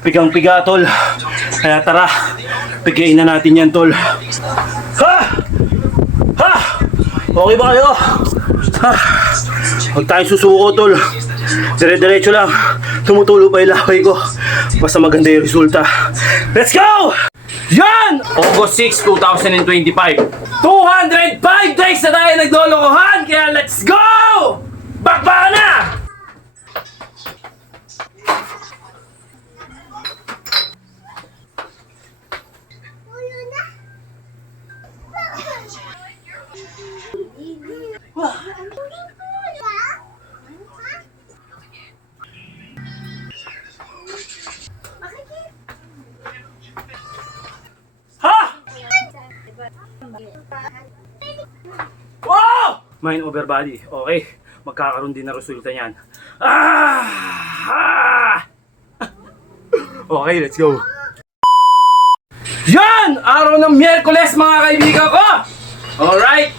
Pigang-piga, tol. Kaya tara, pigain na natin yan, tol. Ha! Ha! Okay ba kayo? Ha! Huwag tayong susuko, tol. Dire-diretso lang. Tumutulo pa yung laway ko. Basta maganda yung resulta. Let's go! Yan! August 6, 2025. 205 days na tayo naglolokohan. Kaya let's go! Bakbaka na! Wow! Mind over body. Okay. Magkakaroon din na resulta niyan. Okay, let's go. Yan! Araw ng Miyerkules, mga kaibigan ko! Alright!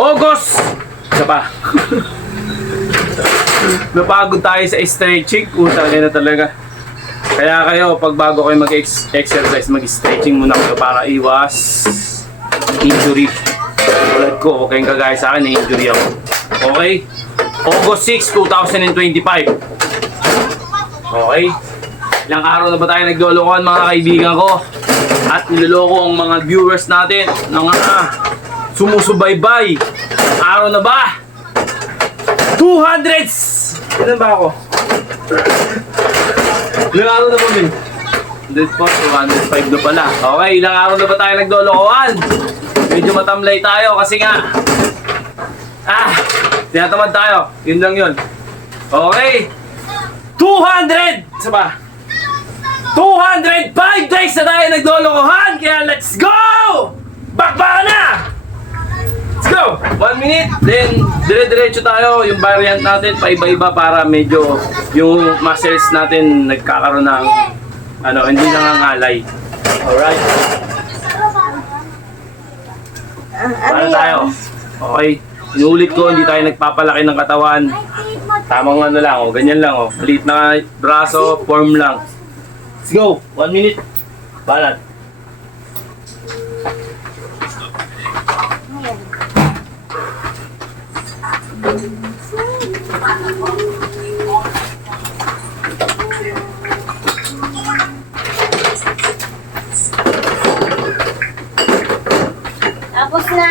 August! Isa pa. Napagod tayo sa stretching. Utang na talaga. Kaya kayo, pag bago kayo mag-exercise, mag-stretching muna kayo para iwas injury. Tulad ko, huwag kayong kagaya sa akin, na-injury ako. Okay? August 6, 2025. Okay? Ilang araw na ba tayo naglolokohan, mga kaibigan ko? At niloloko ang mga viewers natin na sumusubaybay. Araw na ba? 200s! Ilan ba ako? Ilang araw na ba, Min? 100 po, 205 na pala. Okay, ilang araw na ba tayo naglolokohan? Medyo matamlay tayo kasi nga tinatamad tayo. Yun lang yun. Okay. 200! Isa ba? 205 days na tayo naglolokohan. Kaya let's go! Bakbaka na! Let's go! 1 minute. Then, dire-diretso tayo. Yung variant natin, paiba-iba para medyo yung muscles natin nagkakaroon ng hindi nangangalay. Alright. Para tayo. Okay. Inuulit ko, hindi tayo nagpapalaki ng katawan. Tamang lang, ganyan lang, maliit na braso, form lang. Let's go. 1 minute. Balat. Tapos na.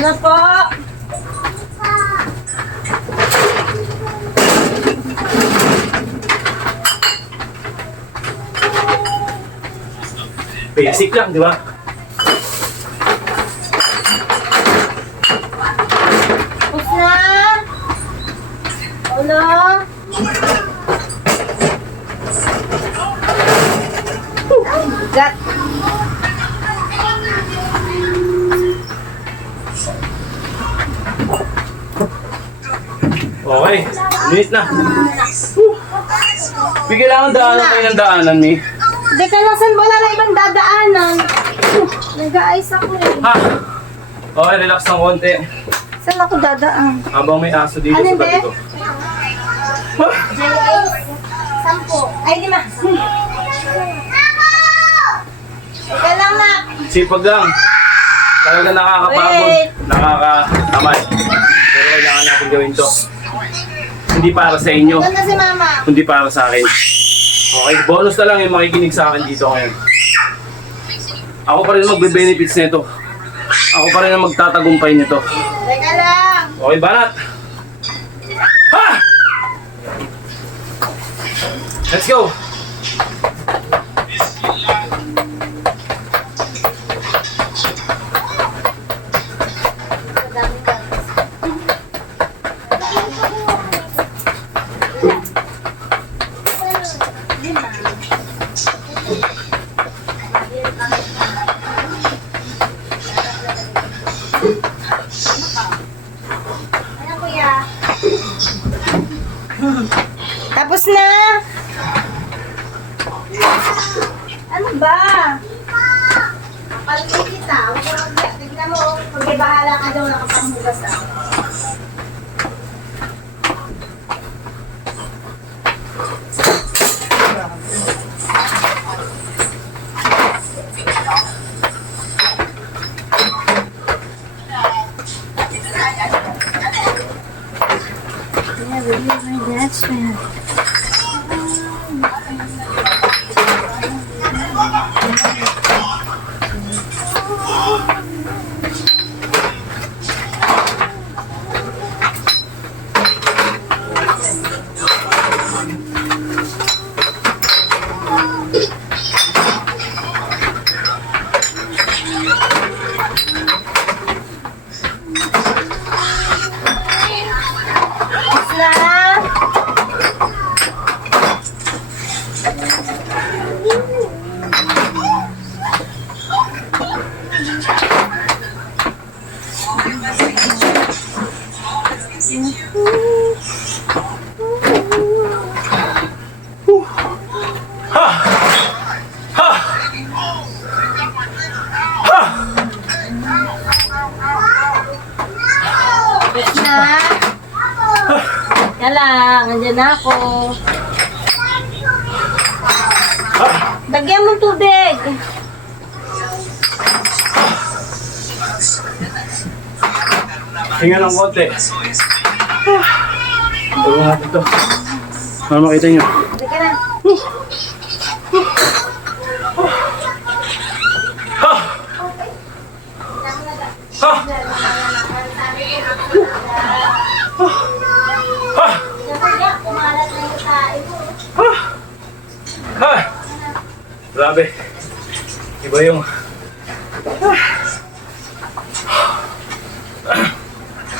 Ano po? Basic lang, di ba? Tapos na. Ulo. Gat. Okay. Minute na. Bigyan lang ang daanan kayo ng daanan, ni. Hindi ka lang saan wala na ibang dadaanan. Nag-aayos ako eh. Ha! Okay, relax ng konti. Saan ako dadaan? Habang may aso dito Ano, sa tabi be? ko. Sampo. Ay, 5. Ika lang, Nak. Sipag lang. Talaga nakakapagod. Wait. Nakakatamad. Pero kailangan natin gawin to. Hindi para sa inyo. Ganda si Mama. Hindi para sa akin. Okay, bonus na lang yung makikinig sa akin dito ngayon. Ako pa rin magbe-benefits nito. Ako pa rin ang magtatagumpay nito. Teka lang. Okay, banat! Ha! Let's go! Ano, kuya? Tapos na. bahala ka daw nakapanghugas ah. Yeah, really, my dad's friend. Yan lang, andyan na ako. Lagyan mong tubig. Hinga ng konti. Tulungan natin ito. Para makita nyo. Lagyan na. Grabe. Iba yung...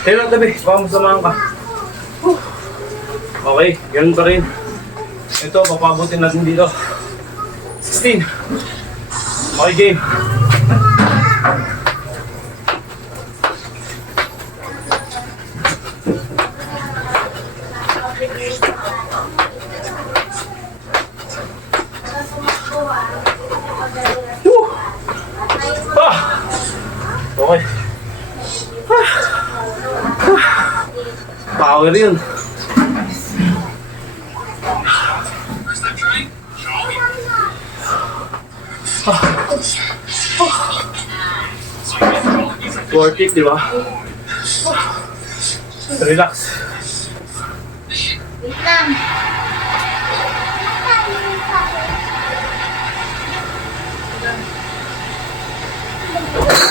Tayo lang tabi, baka masamahan ka. Okay, ganun pa rin. Ito, papabutin natin dito. 16. Okay, game. Okay. Power yun. Worth it, di ba? Relax. Wait lang.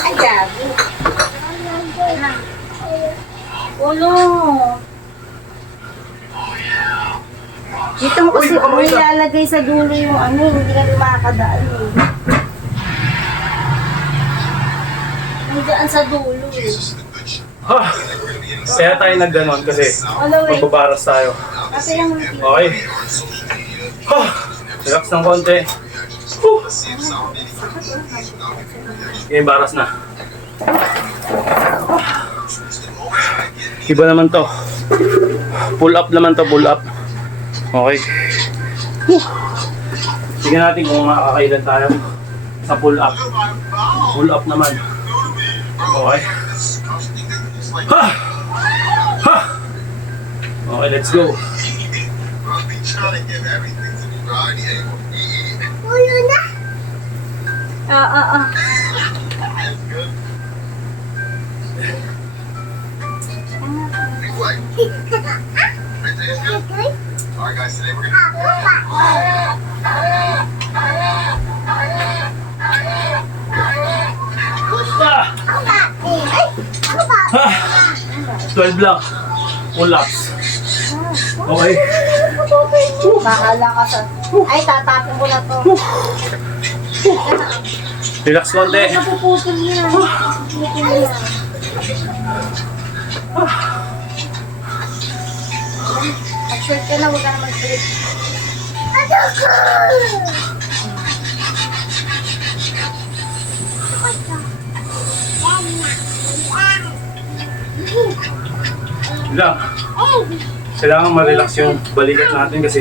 Ay, gabi. Ulo. Dito mo kasi Uy, baka may isa. ilalagay sa dulo yung ano, hindi ka rin makakadaan eh. Nandiyan sa dulo eh. Ha! Kaya tayo nagganon kasi Wala eh. magbabaras tayo. Kasi yung Okay. Ha! Relax ng konti. Okay, baras na. Iba naman to. Pull up naman to, pull up. Okay. Tingnan natin kung makakailan tayo sa pull up. Pull up naman. Okay. Ha! Ha! Okay, let's go. ulo na. Alright guys, today we're gonna Ah! Ha! 12 lang. Pull ups. Okay. Bahala ka sa... Ay, tatapin ko na to. Relax konti. Napuputol niya. Napuputol niya. Mag-short ka na, huwag ka na mag-break. Lang. Kailangan ma-relax yung balikat natin kasi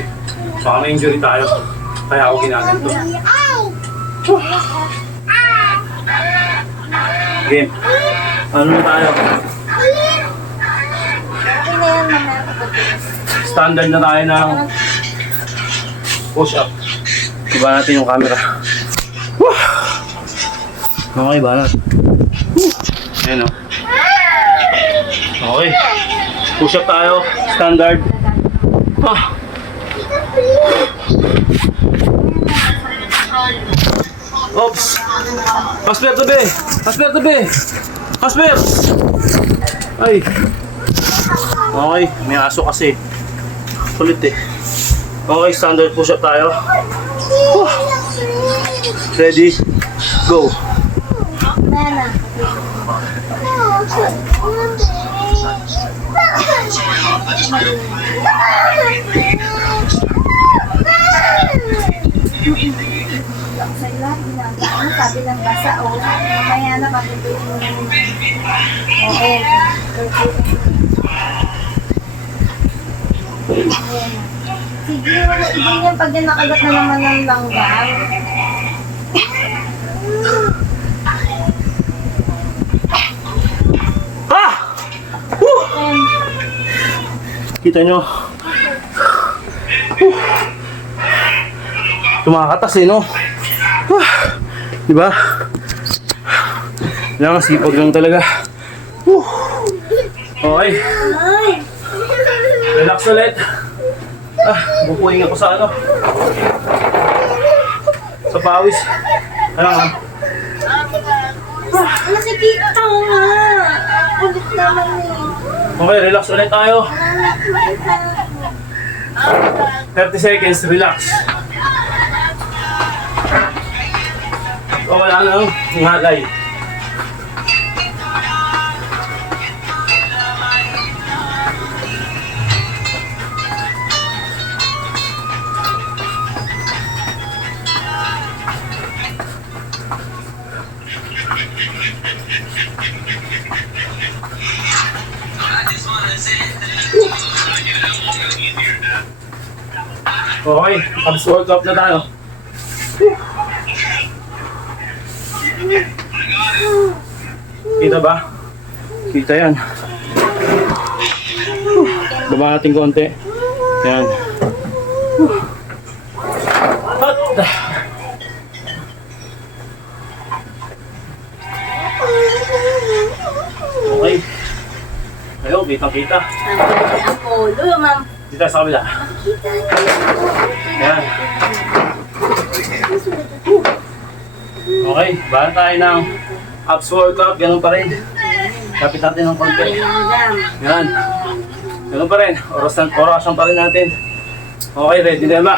baka may injury tayo. Kaya ako ginaganto. Game. Ano na tayo? Okay na yan, mamaya ko Standard na tayo ng push-up. Iba natin yung camera. Woo! Okay, banat. Ayan o. Okay. Push-up tayo. Standard. Ah. Oops! Hasper tabi! Hasper tabi! Hasper! Ay! Okay, may aso kasi. Kulit eh. Okay, standard push-up tayo. Whew. Ready? Go! Nana. Sa lahat, ginagawa. Sabi ng basa, o. Mamaya na kami. Okay. Siguro, hindi niya pag nakagat na naman ng langgam. Ah! Woo! Kita nyo? Tumakatas eh, no? Diba? Kailangan sipag lang talaga. Woo! Okay. Relax ulit. Bupuin ako sa ano. Sa pawis. Ano nga? Nakikita nga. Ulit naman eh. Okay, relax ulit tayo. 30 seconds, relax. O wala na, ngalay. Okay, abs workout na tayo. Kita ba? Kita yan. Baba natin konti. Yan. At. Okay. Ayun, kitang-kita. Ang polo, ma'am. Dito sa kabila. Yan. Okay, bahan tayo ng abs workout. Ganun pa rin. Kapit natin ng konti. Yan. Ganun pa rin. Orasan pa rin natin. Okay, ready na ba?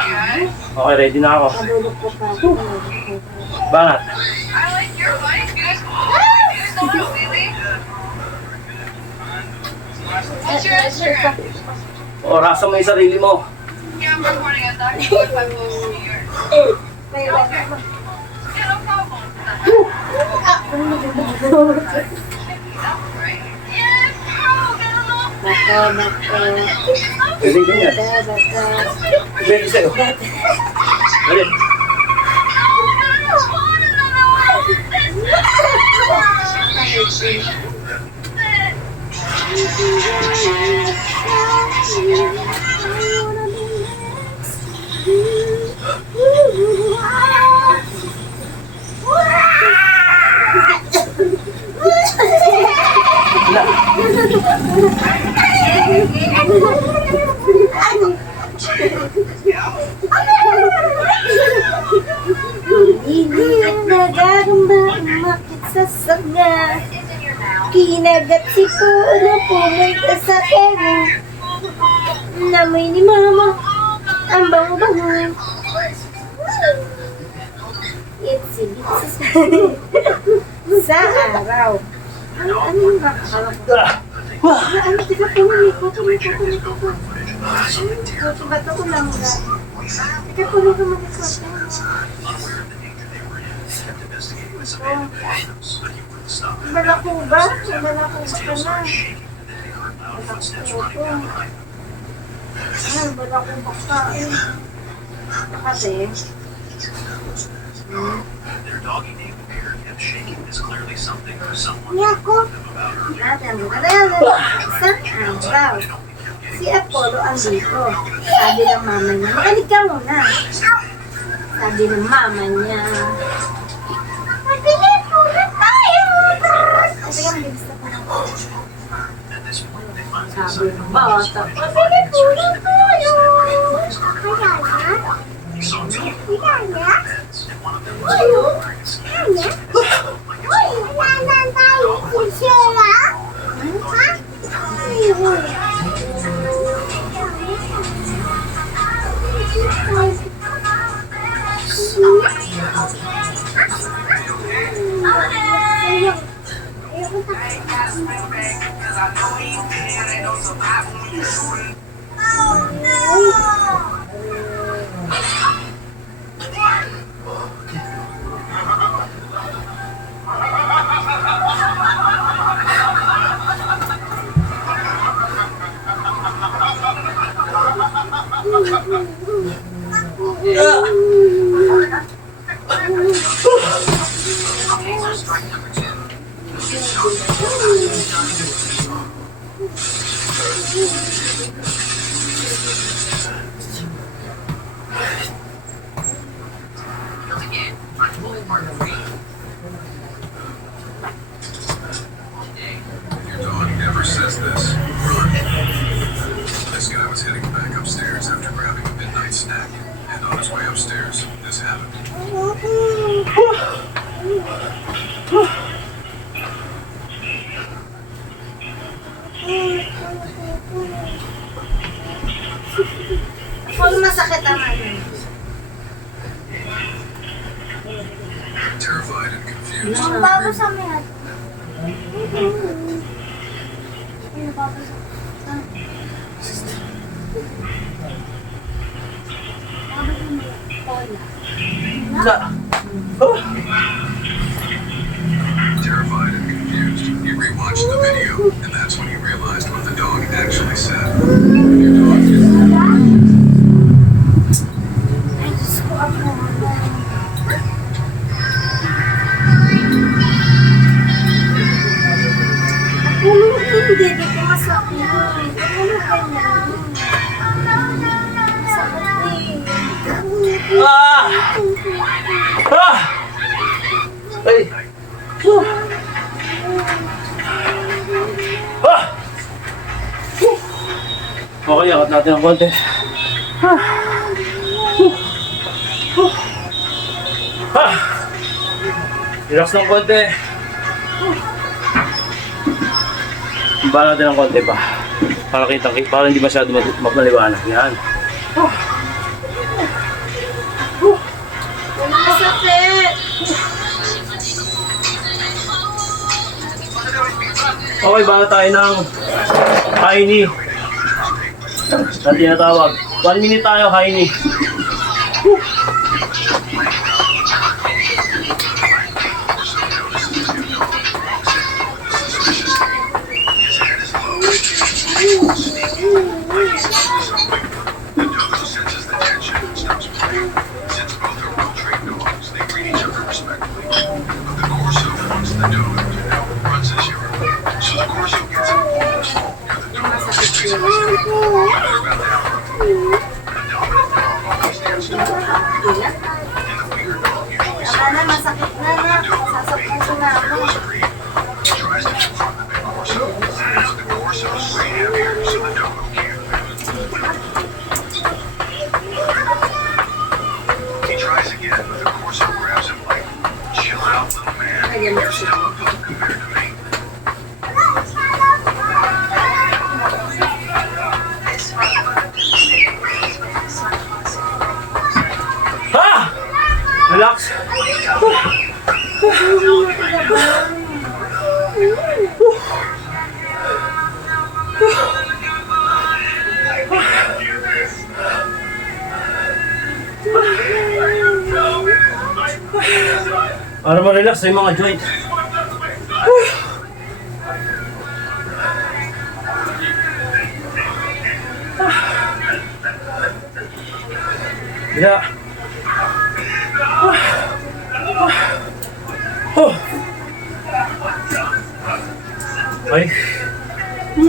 Okay, ready na ako. Bangat. Orasan mo yung sarili mo. Pwede ganyan. Pwede sa'yo. Dali. Hindi nagagamba umakit sa sanga. Kinagat si Polo, pumunta sa kemo. Namoy ni Mama ang bango-bango. Sa araw. Ano yung baka? Ano, tira po ko. Bato ko lang ga. Tira po ko malikot. Balako ba? Balako ba ka na? Balako ba ka? Kasi? Isang araw, si Apollo andito. Sabi ng mama niya, makinig ka muna. Sabi ng mama niya, mabili po na tayo! Kasi ka mabilis na po. Sabi ng bata, mabili po na tayo! Kaya na? Kaya na? Uy, wala na tayo kusira. Ha? Your dog never says this. Run. This guy was heading back upstairs after grabbing a midnight snack. And on his way upstairs, this happened. Kung masakit ang ano. Terrified and confused, Ang bago sa amin natin. terrified and confused, he rewatched the video, and that's when he realized what the dog actually said. Your dog Ay, Diyos ko, ako. Hindi ko masakit. Masakit eh. Ah! Ah! Ay! Ah! Okay, angat natin ang konti. Ah! Relax ng konti. Ba natin ng konti pa. Para hindi masyado maliwanag. Yan. Masakit. Okay, baka tayo ng Heini. Na tinatawag. 1 minute tayo, Heini. The dog senses the tension and stops playing. Since both are well-trained dogs, they greet each other respectfully. But the Corso wants the dog to know runs his yard. So the Corso gets involved near the dog, basically saying, "You're about to have a The dominant dog always stands to the Ilan? and the weaker dog usually Wala na, surrenders. masakit na na. The dog Sasaktan ko remains na ako. fearless and greedy. He tries to confront the big Corso, but the Corso is way heavier, so the dog can't. He tries again, but the Corso grabs him like, "Chill out, little man. You're still a pup compared to me." Ha! Relax. Para ma-relax sa mga joint. Yeah. Oh. Ha!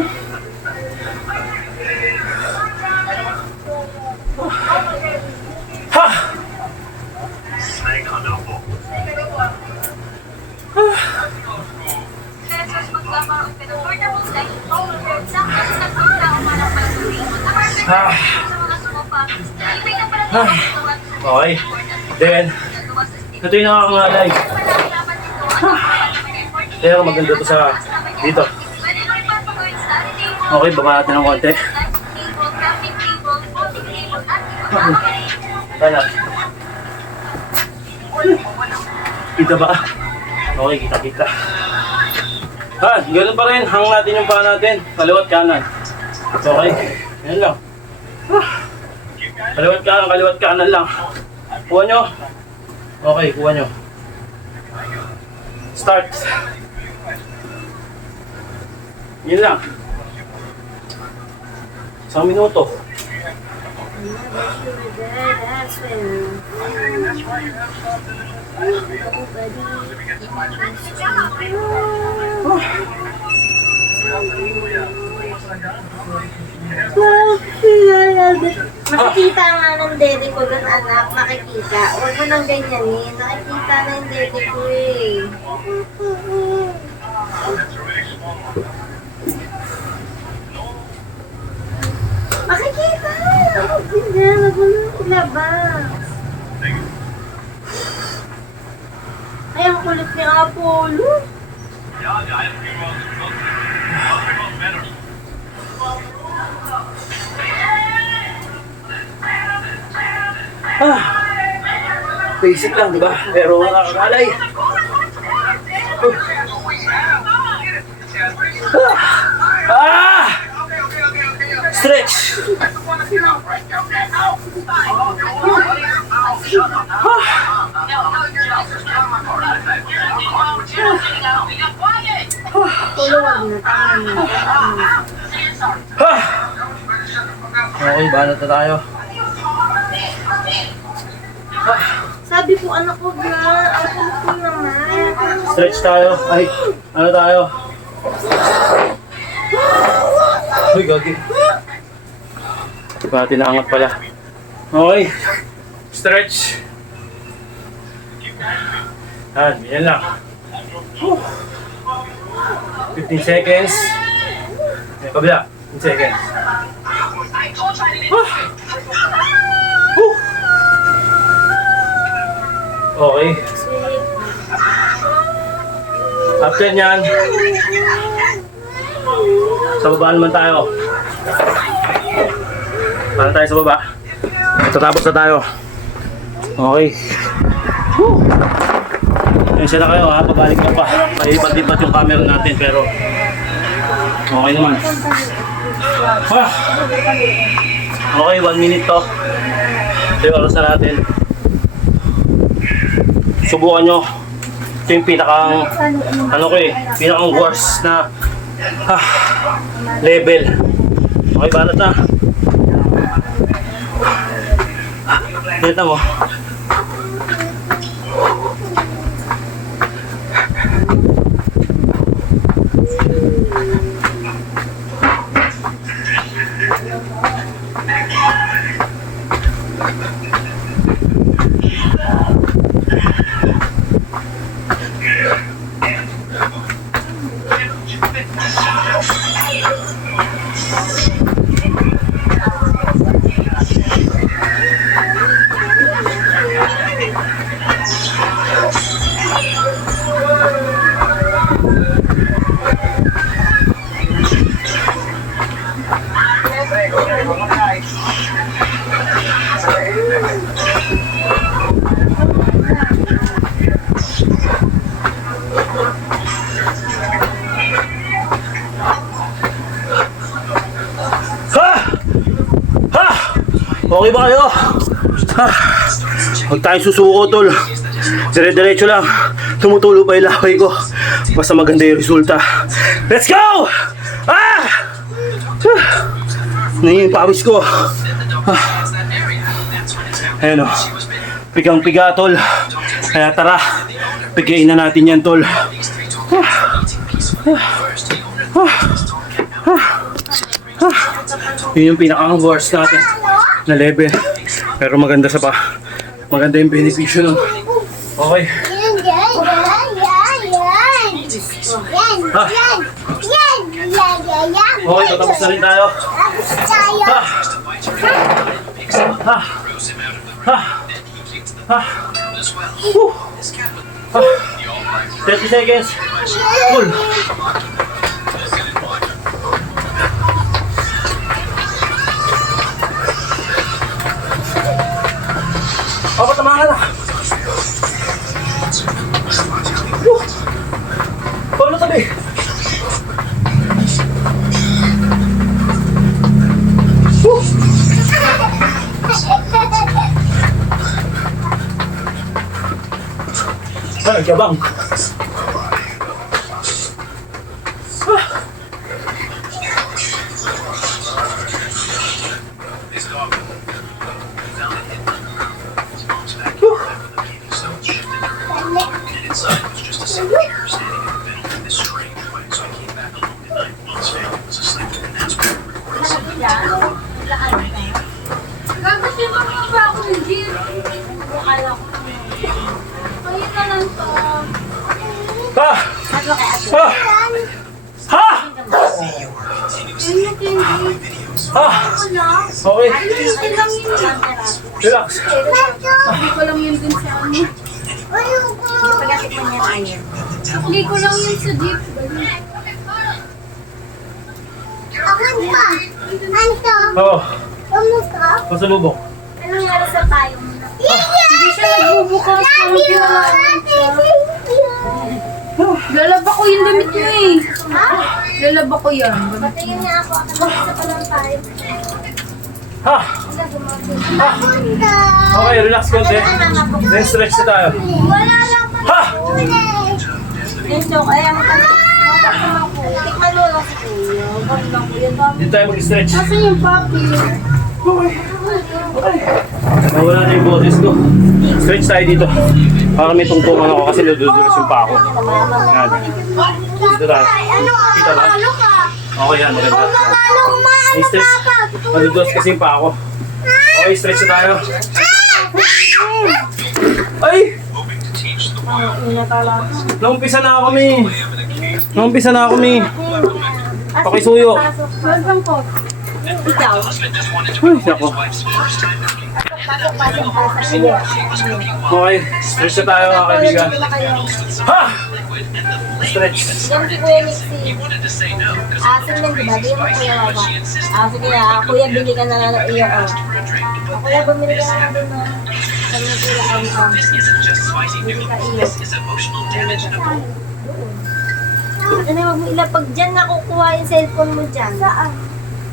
Okay. Then, ito yung nakakangalay. Pero maganda to sa dito. Okay, baba natin ng konti. Sana. Kita ba? Okay, kita. Ha, ganun pa rin. Hang natin yung paa natin. Kaliwat kanan. Okay, yan lang. Kaliwat kanan lang. Kuha nyo. Okay, kuha nyo. Start. Yun lang. 1 minuto. Makikita nga ng dede ko doon, anak. Makikita. Huwag mo nang ganyanin. Nakikita na yung dede ko eh. Makikita! Huwag din dyan. Huwag mo nang ilabas. Ay, ang kulit ni Apollo. Basic lang, di ba? Pero nakakalay. Stretch! Tulog na. Tama na. Okay, banat na tayo. Sabi ko, anak ko na. Ako ko naman. Stretch tayo. Ay, ano tayo? Uy, gagi. Diba, tinangat pala. Okay. Stretch. Yan lang. 15 seconds. Kabila. 15 seconds. Okay. After nyan, sa baba naman tayo. Para tayo sa baba. Tatapos na tayo. Okay. Yan na kayo ha, pabalik na pa. Paibat-ibat yung camera natin pero okay naman. Okay, 1 minute to. Ito yung oras na natin. Subukan nyo. Ito yung pinakang pinakang worst na level. Okay, banat na. Kita mo. Okay ba kayo? Huwag tayong susuko, tol. Dire-diretso lang. Tumutulo pa yung laway ko. Basta maganda yung resulta. Let's go! Nangyayin yung pawis ko. Ayan o. Pigang-piga, tol. Kaya tara. Pigain na natin yan, tol. Yun yung pinaka-worst natin na level. Pero maganda sa pa. Maganda yung benepisyo nun. Okay. Yan, yan, yan, yan, yan. Ha? Yan, yan, yan, yan, yan. Okay, tatapos na rin tayo. Tapos tayo. Ha! Ha! Ha! Ha! Woo! Ha! 30 seconds. Full. Papa, tama ka na. Woo! Polo tabi. Woo! Ah, nagkabang. His dog found it hidden under his mom's vacuum Whew. after the baby cell shifted during the and inside was just a secretary standing in the middle in this strange way. So I came back alone tonight. Mom's family was asleep, and that's when we recorded something. Gagawin mo naman ba ako ng jeep? Akala ko. Ayun na lang to. Ha! Ano kaya ito? Ha! Ha! Yun yung candy. Ha! Ako lang. Okay. Ayun lang yun. Relax. Hindi ko lang yun dun sa ano. Ayoko. Pagkakit mo niya ayun. Hindi ko lang yun sa jeep. Ako pa. Anto. Oo. Kamusta? Pasalubok. Anong nangyari sa tayo mo? Hindi siya nagbubukas. Lalaba ko yung damit mo eh. Ha? Lalaba ko yan. Patingin niya ako. Isa pa lang tayo. Ha! Okay, relax konti. Then stretch na tayo. Wala lang pa. Ha! Yung joke, kaya tikman mo lang si Kuya. Huwag lang Kuya. Dito tayo mag-stretch. Nasaan yung puppy? Nawala na yung boses ko. Stretch tayo dito. Para may tungtungan ako kasi nadudulas yung pa ako. Yan. Dito tayo. Dito ba? Okay yan, maganda. May stretch. Nadudulas kasi yung pa ako. Okay, stretch na tayo. Ay! Hoping to teach the wild Naumpisa na ako, Mi. Naumpisa na ako, Mi. Pakisuyo. Welcome po. Ikaw? Uy, nako. Sige. Okay, stretch na tayo mga kaibigan. Ha! Stretch. Yan si Kuya Nixie. Asin lang diba? Di mo Kuya Wawa. Sige na, Kuya bili ka na lang ng iyo. Kuya bumili ka na din no. Kami sila ang bili ka iyo. Ano wag mo ilapag dyan, nakukuha yung cellphone mo dyan. Saan?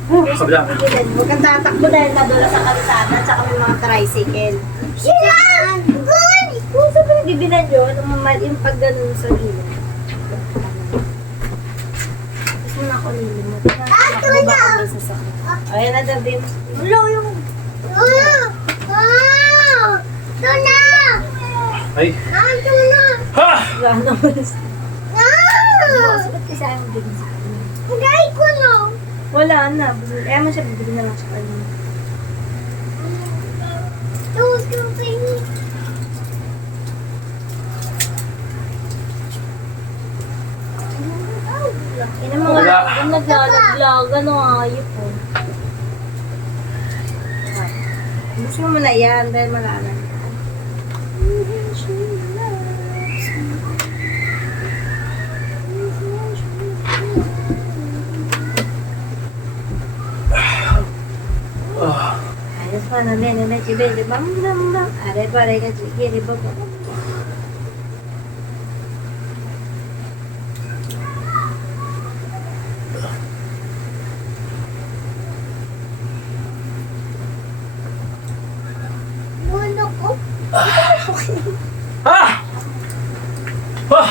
Kabila. Huwag kang tatakbo dahil nadula sa kalsada at saka may mga tricycle. Yan! Good! Kung sa pinagbibilan yun, yung pag ganun sa gilid. Gusto mo na ako lilimot. Ako ba ako sa sakit? Ayan na, Dabi. Ulo yung... Ito na! Ay. Ito na! Ha! Wala naman. Ba't kasi ayaw mo bigyan sa kanya? Hindi ko na! Wala na. Kaya mo siya bibigyan na lang sa kanya. Yan ang mga Wala. naglalaglag. Ano ayop po. Gusto mo muna yan dahil malalan. Ayos pa na nene chibe bam bam bam. Are pare ka chige baba. Ha! Ha!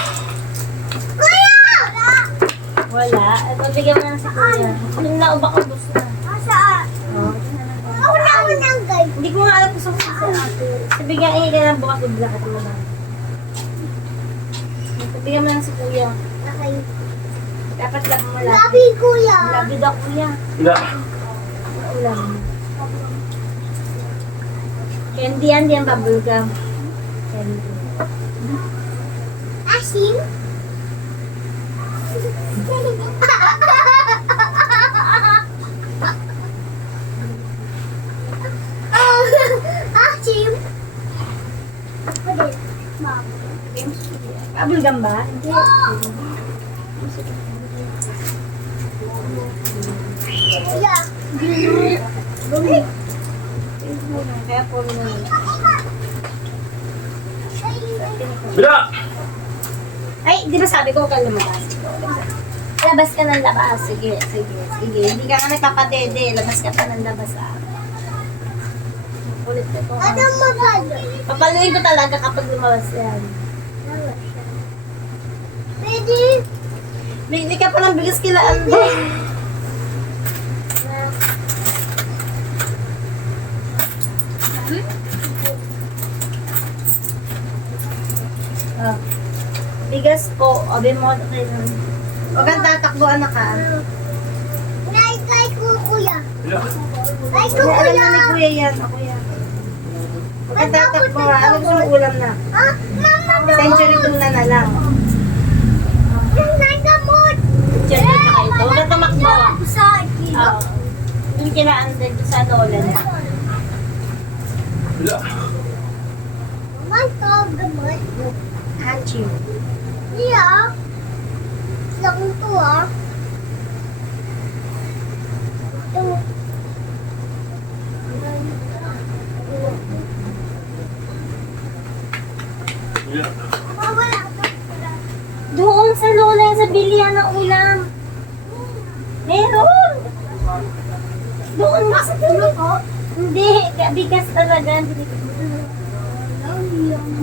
Wala. Ay, magbigyan mo na sa kuya. Yung naubak ang gusto na. Saan? Oo. Hindi ko nga alam kung saan sa ate. Sabigyan ka lang bukas bigla ka naman. Sabigyan mo lang si kuya. Okay. Dapat lang mo lang. Labi, kuya. Labi daw kuya. Wala. Ulam. Candy yan, di yan bubblegum. Candy. Asin? Asin? Bubblegum ba? Hindi. Kuya. Kaya po mo. Wala. Ay, di ba sabi ko huwag kang lumabas? Labas ka ng labas. Sige. Hindi ka nga nagpapadede. Labas ka pa ng labas Ulit ko po. Ano magano? Papaluin ko talaga kapag lumabas yan. Pwede. Bigli ka pa ng bigas kila Ande. Ah. Bigas po. Obi mo. Huwag kang tatakbo, anak ka. Kay kuya. Wala. Kay Alam kuya. na ni kuya yan. Ako yan. Huwag kang tatakbo. Ano gusto mong ulam na? Ah, mama. Century tuna na lang. Nagkamot. Century tsaka ito. Huwag kang tumakbo. Sa kilo. Oo. Yung kinaandag sa lola niya. Wala. My dog, gamot. Hanchi. Iya. Lang to ah. Ito. Wala. Mawala ka. Doon sa lola sa bilihan ng ulam. Meron. Doon nga sa dulo ko. Hindi, bigas talaga.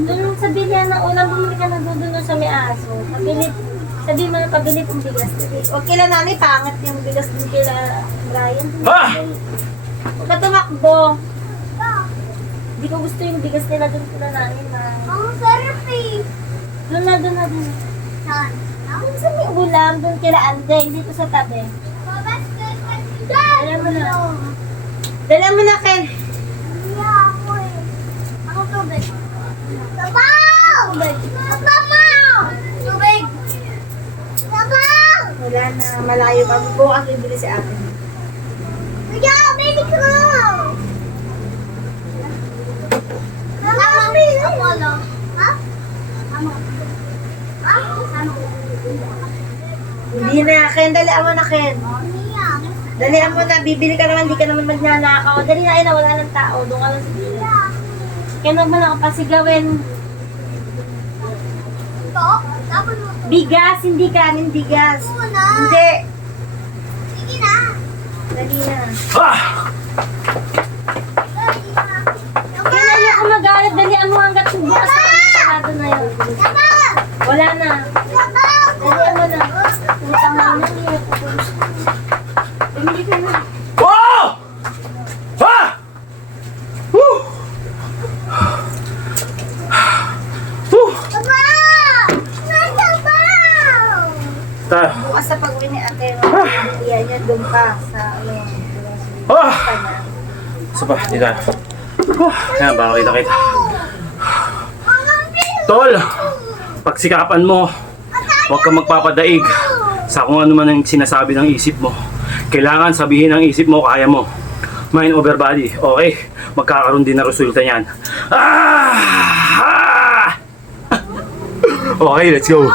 Doon sa bilihan ng ulam, bumili ka na doon sa may aso. Sabi mo na pabili kong bigas. O kila nani, pangit yung bigas din kila Brian. Ha! Huwag ka tumakbo. Hindi ko gusto yung bigas nila doon kila nani. Ang sarap eh. Doon na. Saan? Doon sa may ulam, doon kila Ande, dito sa tabi. Dala mo na. Dala mo na, Ken. Iya ako eh. Ako tubig. Sabaw! Tubig. Sabaw! Tubig. Sabaw! Wala na, malayo pa. Bukas bibili si ate. Kuya, baby ko! Mama, ako lang. Ha? Ano? Ha? Ano? Hindi na, Ken. Dalian mo na, Ken. Mia. Dalian mo na. Bibili ka naman, di ka naman magnanakaw. Dali na, ayun na, wala ng tao. Doon ka lang sa bili. Ken, huwag mo na kapasigawin. Ito? Dapat mo ito. Bigas, hindi kanin, bigas. Muna. Hindi. Sige na. Dali na. Ah! Dali na. Ken, ayoko magalit. Dalian mo hanggat bukas na. Sarado na yun. Sabaw! Wala na. Sabaw! Dalian mo na. Utang na na. Bumili ka na. Wow! Ha! Woo! Woo! Sabaw! Sabaw! Tayo. Bukas sa pag-uwi ni ate, iyan niya doon pa sa ano. Ah! Isa pa, di tayo. Yan, baka kita. Tol! Pagsikapan mo, huwag kang magpapadaig sa kung ano man ang sinasabi ng isip mo. Kailangan sabihin ng isip mo, kaya mo. Mind over body, okay? Magkakaroon din na resulta niyan. Ah! Ah! Okay, let's go.